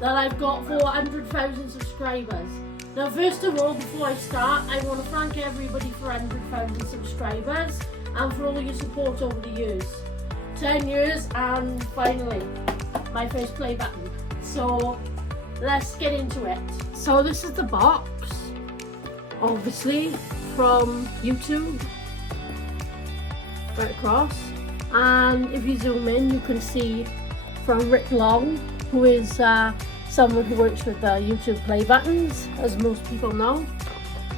that I've got 400,000 subscribers. Now first of all, before I start, I want to thank everybody for 100,000 subscribers and for all your support over the years. 10 years and finally, my first play button. So let's get into it. So this is the box, obviously from YouTube, right across. And if you zoom in, you can see from Rick Long, who is someone who works with YouTube play buttons, as most people know.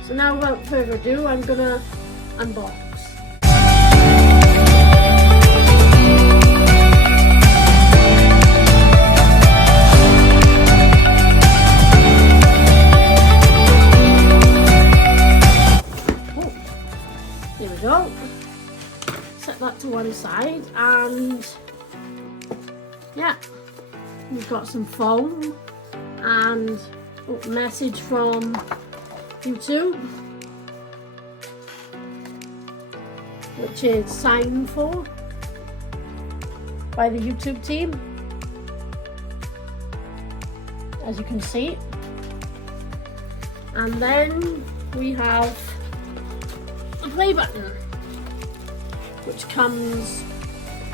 So now without further ado, I'm gonna unbox. Oh, here we go. Set that to one side, and yeah, we've got some foam and a message from YouTube, which is signed for by the YouTube team, as you can see. And then we have a play button, which comes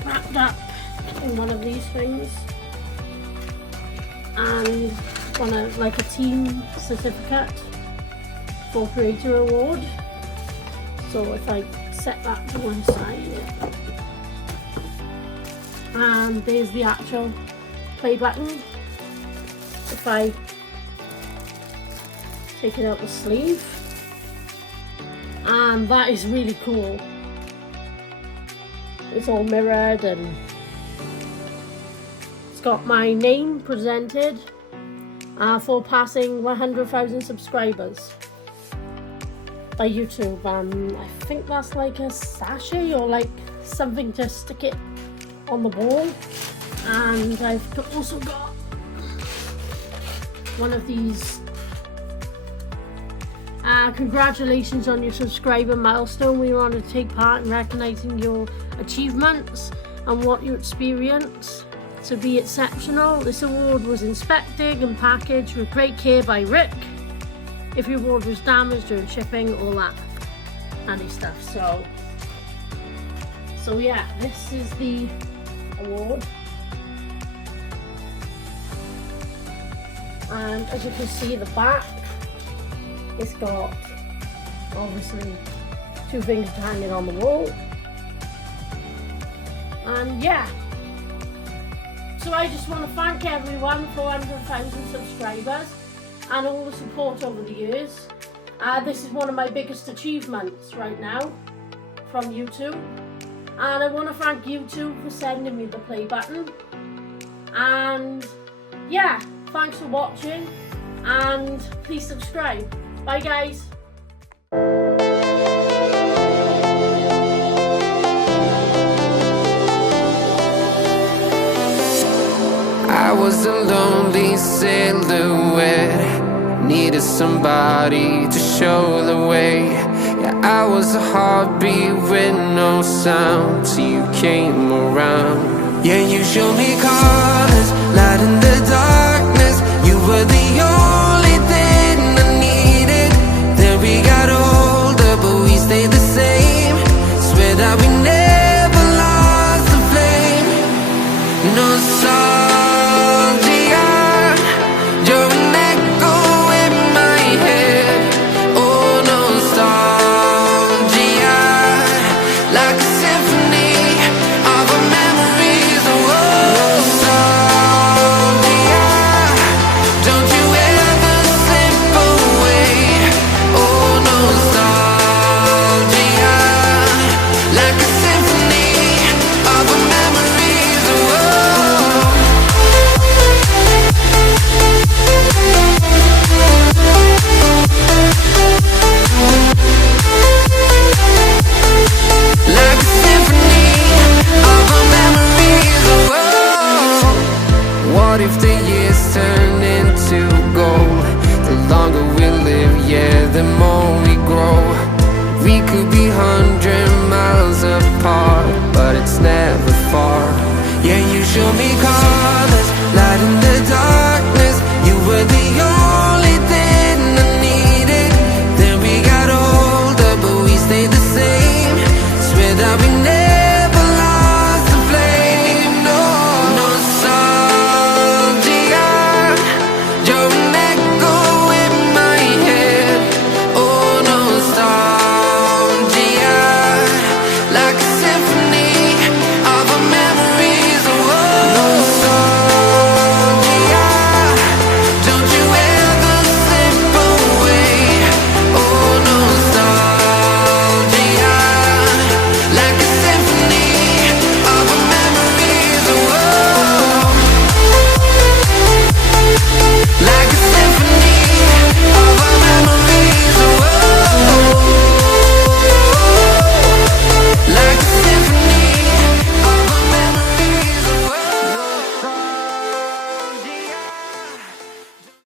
wrapped up in one of these things, and like a team certificate for Creator Award. So if I set that to one side, and there's the actual play button. If I take it out the sleeve, and that is really cool. It's all mirrored and it's got my name presented for passing 100,000 subscribers by YouTube. I think that's like a sachet or like something to stick it on the wall. And I've also got one of these congratulations on your subscriber milestone. We want to take part in recognizing your achievements and what you experience to be exceptional. This award was inspected and packaged with great care by Rick. If your award was damaged during shipping, all that handy stuff. So yeah, this is the award. And as you can see, the back, it's got obviously two things hanging on the wall. And yeah, so I just want to thank everyone for 100,000 subscribers and all the support over the years. This is one of my biggest achievements right now from YouTube, and I want to thank YouTube for sending me the play button. And yeah, thanks for watching, and please subscribe. Bye guys. I was a lonely silhouette, needed somebody to show the way. Yeah, I was a heartbeat with no sound till you came around. Yeah, you showed me colors, light in the darkness. You were the only thing I needed. Then we got older, but we stayed the same. Swear that we never lost the flame. Nostalgia, you're an echo in my head. Oh, nostalgia, like a symphony of our memories. Oh, nostalgia, don't you ever slip away. Oh, nostalgia, like a symphony of our memories. Oh, like a symphony of our memories. Oh, what if the years turn into gold? The longer we live, yeah, the more